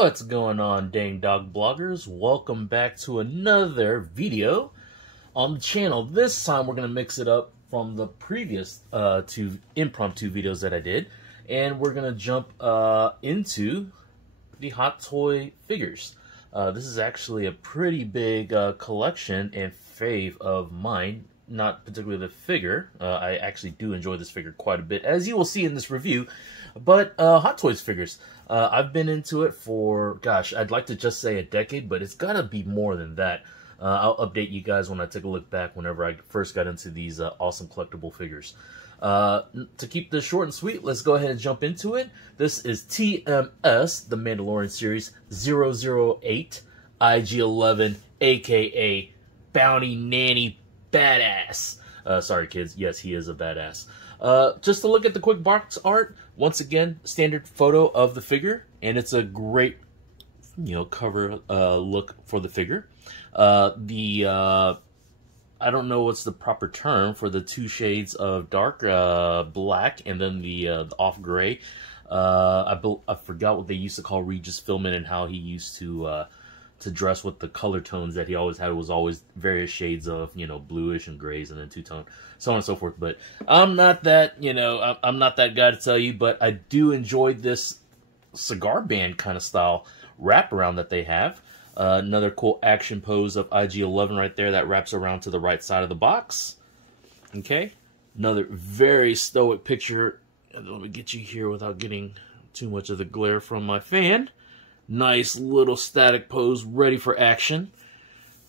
What's going on, dang dog bloggers? Welcome back to another video on the channel. This time we're going to mix it up from the previous two impromptu videos that I did, and we're going to jump into the Hot Toy figures. This is actually a pretty big collection and fave of mine. Not particularly the figure. I actually do enjoy this figure quite a bit, as you will see in this review. But Hot Toys figures, I've been into it for, gosh, I'd like to just say a decade, but it's got to be more than that. I'll update you guys when I take a look back whenever I first got into these awesome collectible figures. To keep this short and sweet, let's go ahead and jump into it. This is TMS, The Mandalorian Series 008 IG-11, aka Bounty Nanny Badass. Sorry kids, yes, he is a badass. Just to look at the quick box art, once again, standard photo of the figure, and it's a great, cover look for the figure. I don't know what's the proper term for the two shades of dark black and then the off gray. I forgot what they used to call Regis Philbin and how he used to dress with the color tones that he always had. It was always various shades of, bluish and grays and then two-tone, so on and so forth. But I'm not that, I'm not that guy to tell you, but I do enjoy this cigar band kind of style wraparound that they have. Another cool action pose of IG-11 right there that wraps around to the right side of the box. Okay. Another very stoic picture. Let me get you here without getting too much of the glare from my fan. Nice little static pose ready for action.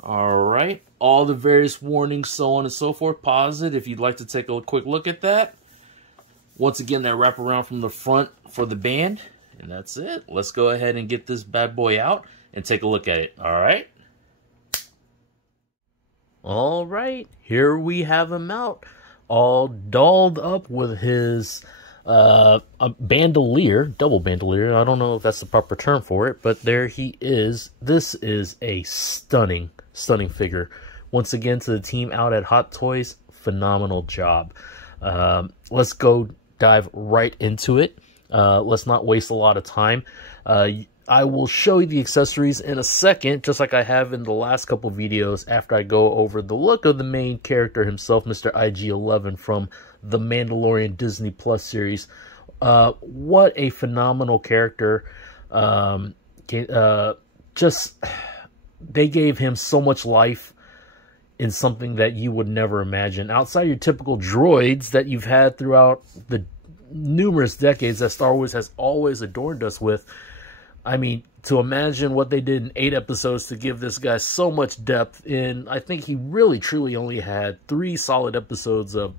Alright, all the various warnings, so on and so forth. Pause it if you'd like to take a quick look at that. Once again, that wrap around from the front for the band. And that's it. Let's go ahead and get this bad boy out and take a look at it. Alright. Alright, here we have him out. All dolled up with his a bandolier, double bandolier. I don't know if that's the proper term for it, but there he is. This is a stunning figure. Once again, to the team out at Hot Toys, phenomenal job. Let's go dive right into it. Let's not waste a lot of time. I will show you the accessories in a second, just like I have in the last couple videos, after I go over the look of the main character himself, Mr. IG-11 from The Mandalorian Disney Plus series. What a phenomenal character. They gave him so much life in something that you would never imagine. Outside your typical droids that you've had throughout the numerous decades that Star Wars has always adorned us with, I mean, to imagine what they did in 8 episodes to give this guy so much depth in, I think he really truly only had 3 solid episodes of,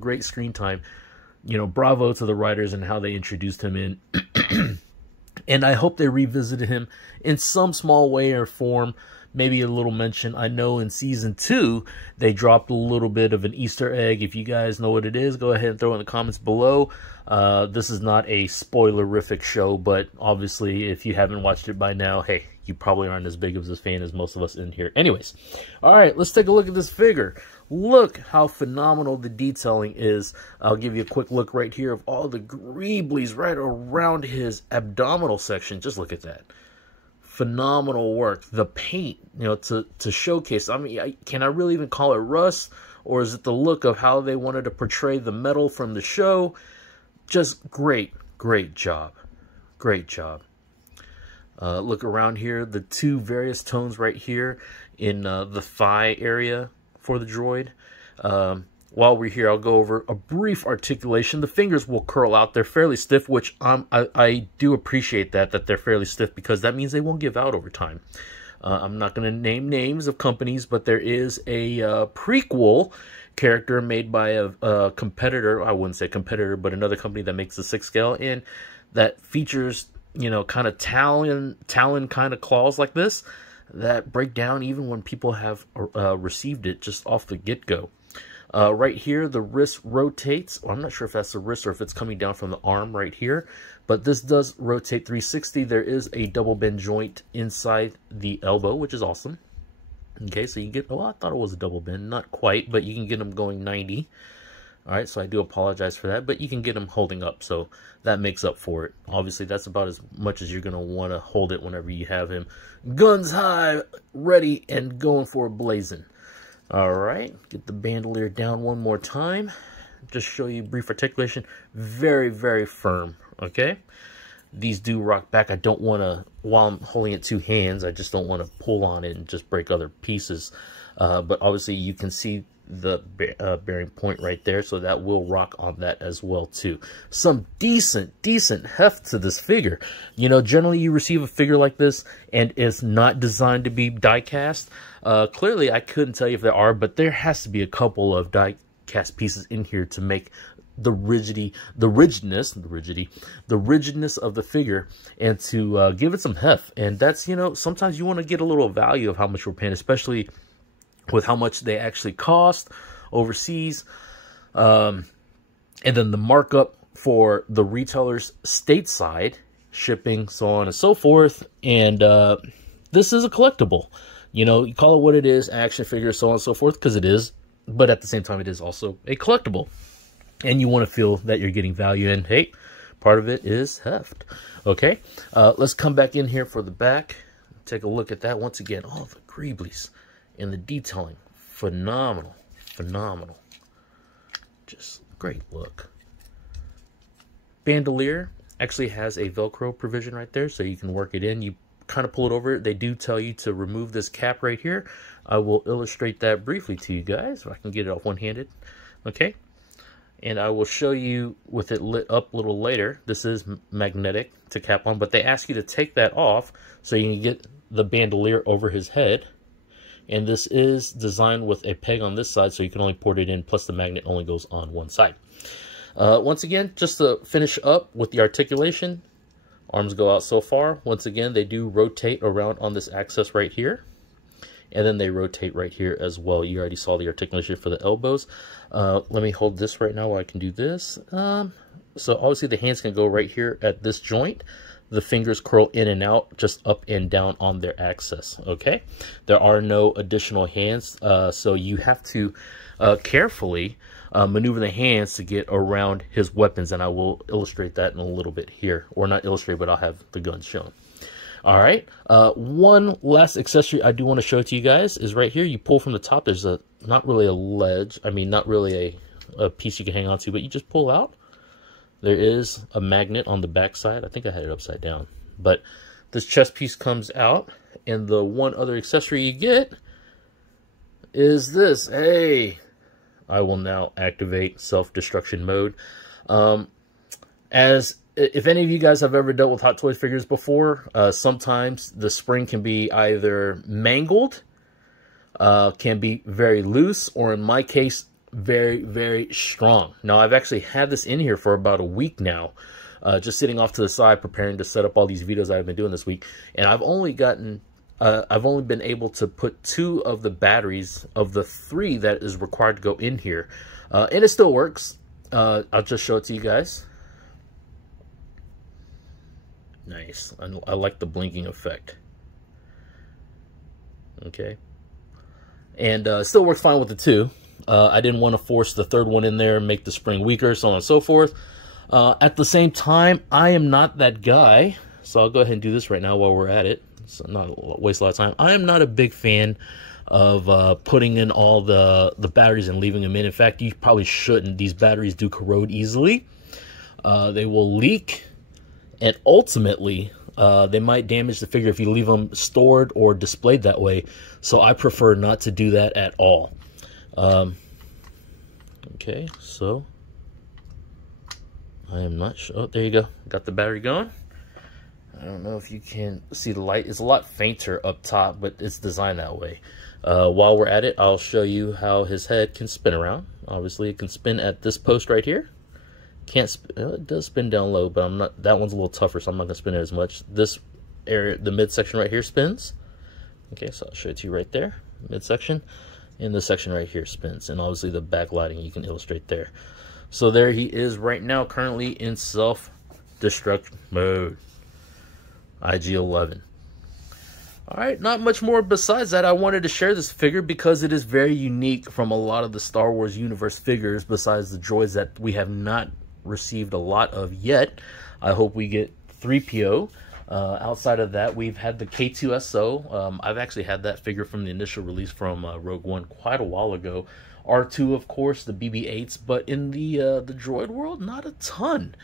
great screen time. Bravo to the writers and how they introduced him in. And I hope they revisited him in some small way or form. Maybe a little mention. I know in Season 2, they dropped a little bit of an Easter egg. If you guys know what it is, go ahead and throw it in the comments below. This is not a spoilerific show, but obviously, if you haven't watched it by now, hey, you probably aren't as big of a fan as most of us in here. Anyways, all right, let's take a look at this figure. Look how phenomenal the detailing is. I'll give you a quick look right here of all the greeblies right around his abdominal section. Just look at that. Phenomenal work. The paint, to showcase. I mean, can I really even call it rust? Or is it the look of how they wanted to portray the metal from the show? Just great job. Great job. Look around here. The 2 various tones right here in the thigh area for the droid. While we're here, I'll go over a brief articulation. The fingers will curl out. They're fairly stiff, which I do appreciate that they're fairly stiff, because that means they won't give out over time. I'm not going to name names of companies, but there is a prequel character made by a competitor. I wouldn't say competitor, but another company that makes the 6 scale, and that features, kind of talon kind of claws like this that break down even when people have received it just off the get-go. Right here, the wrist rotates. Well, I'm not sure if that's the wrist or if it's coming down from the arm right here, but this does rotate 360. There is a double bend joint inside the elbow, which is awesome. Okay, so you get, oh, I thought it was a double bend. Not quite, but you can get them going 90. All right, so I do apologize for that, but you can get him holding up, so that makes up for it. Obviously, that's about as much as you're going to want to hold it whenever you have him guns high, ready, and going for a blazing. All right, get the bandolier down one more time. Just show you brief articulation. Very, very firm, okay? These do rock back. I don't want to, while I'm holding it two hands, I just don't want to pull on it and just break other pieces. But obviously, you can see the bearing point right there, so that will rock on that as well too. Some decent heft to this figure. You know, generally you receive a figure like this and it's not designed to be die cast. Clearly I couldn't tell you if there are, but there has to be a couple of die cast pieces in here to make the rigidness of the figure, and to give it some heft. And that's, you know, sometimes you want to get a little value of how much we're paying, especially with how much they actually cost overseas, and then the markup for the retailers stateside, shipping, so on and so forth. And this is a collectible. You know, you call it what it is, action figure, so on and so forth, because it is, but at the same time it is also a collectible, and you want to feel that you're getting value. And hey, part of it is heft. Okay, let's come back in here for the back, take a look at that once again. Oh, the greeblies and the detailing, phenomenal. Just great look. Bandolier actually has a Velcro provision right there, so you can work it in. You kind of pull it over. They do tell you to remove this cap right here. I will illustrate that briefly to you guys, if I can get it off one-handed. Okay, and I will show you with it lit up a little later. This is magnetic to cap on, but they ask you to take that off so you can get the bandolier over his head. And this is designed with a peg on this side, so you can only port it in, plus the magnet only goes on one side. Once again, just to finish up with the articulation, arms go out so far. Once again, they do rotate around on this axis right here. And then they rotate right here as well. You already saw the articulation for the elbows. Let me hold this right now while I can do this. So obviously the hands can go right here at this joint. The fingers curl in and out, just up and down on their axis, okay? There are no additional hands, so you have to carefully maneuver the hands to get around his weapons, and I will illustrate that in a little bit here. Or not illustrate, but I'll have the guns shown. All right, one last accessory I do want to show to you guys is right here. You pull from the top. There's not really a ledge, I mean, not really a piece you can hang on to, but you just pull out. There is a magnet on the back side. I think I had it upside down. But this chest piece comes out, and the one other accessory you get is this. Hey, I will now activate self-destruction mode. If any of you guys have ever dealt with Hot Toys figures before, sometimes the spring can be either mangled, can be very loose, or in my case, very strong. Now, I've actually had this in here for about a week now, just sitting off to the side preparing to set up all these videos I've been doing this week, and I've only been able to put 2 of the batteries of the 3 that is required to go in here, and it still works. I'll just show it to you guys. Nice. I like the blinking effect. Okay, and still works fine with the 2. I didn't want to force the 3rd one in there and make the spring weaker, so on and so forth. At the same time, I am not that guy, so I'll go ahead and do this right now while we're at it, so not waste a lot of time. I am not a big fan of putting in all the batteries and leaving them in. In fact, you probably shouldn't. These batteries do corrode easily. They will leak, and ultimately, they might damage the figure if you leave them stored or displayed that way, so I prefer not to do that at all. Okay, so I am not sure. Oh, there you go. Got the battery going. I don't know if you can see the light. It's a lot fainter up top, but it's designed that way. While we're at it, I'll show you how his head can spin around. Obviously, it can spin at this post right here. Can't it does spin down low, but I'm not. That one's a little tougher, so I'm not gonna spin it as much. This area, the midsection right here, spins. Okay, so I'll show it to you right there, midsection. And this section right here spins, and obviously the backlighting you can illustrate there. So there he is right now, currently in self-destruct mode. IG-11. All right, not much more besides that. I wanted to share this figure because it is very unique from a lot of the Star Wars universe figures, besides the droids that we have not received a lot of yet. I hope we get 3PO. Outside of that, we've had the K2SO. I've actually had that figure from the initial release from Rogue One quite a while ago. R2, of course, the BB-8s, but in the droid world, not a ton.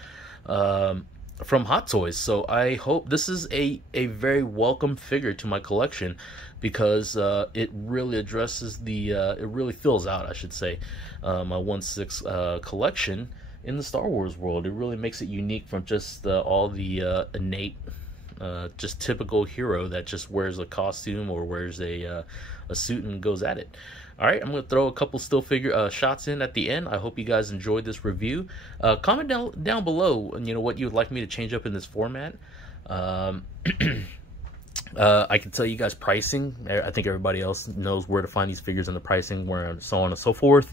From Hot Toys. So I hope this is a very welcome figure to my collection, because it really addresses the it really fills out, I should say, my 1/6 collection in the Star Wars world. It really makes it unique from just all the innate just typical hero that just wears a costume or wears a suit and goes at it. All right, I'm going to throw a couple still figure shots in at the end. I hope you guys enjoyed this review. Comment down below, what you would like me to change up in this format. I can tell you guys pricing. I think everybody else knows where to find these figures and the pricing, where so on and so forth.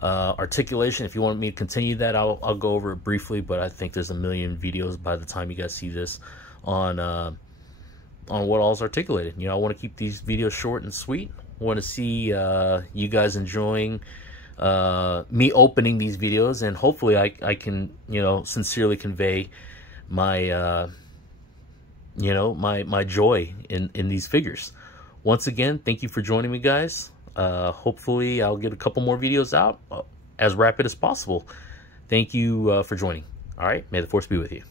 Articulation, if you want me to continue that, I'll go over it briefly, but I think there's a million videos by the time you guys see this on what all's articulated. I want to keep these videos short and sweet. I want to see you guys enjoying me opening these videos, and hopefully I can sincerely convey my my joy in these figures. Once again, thank you for joining me, guys. Hopefully I'll get a couple more videos out as rapid as possible. Thank you for joining. All right, may the Force be with you.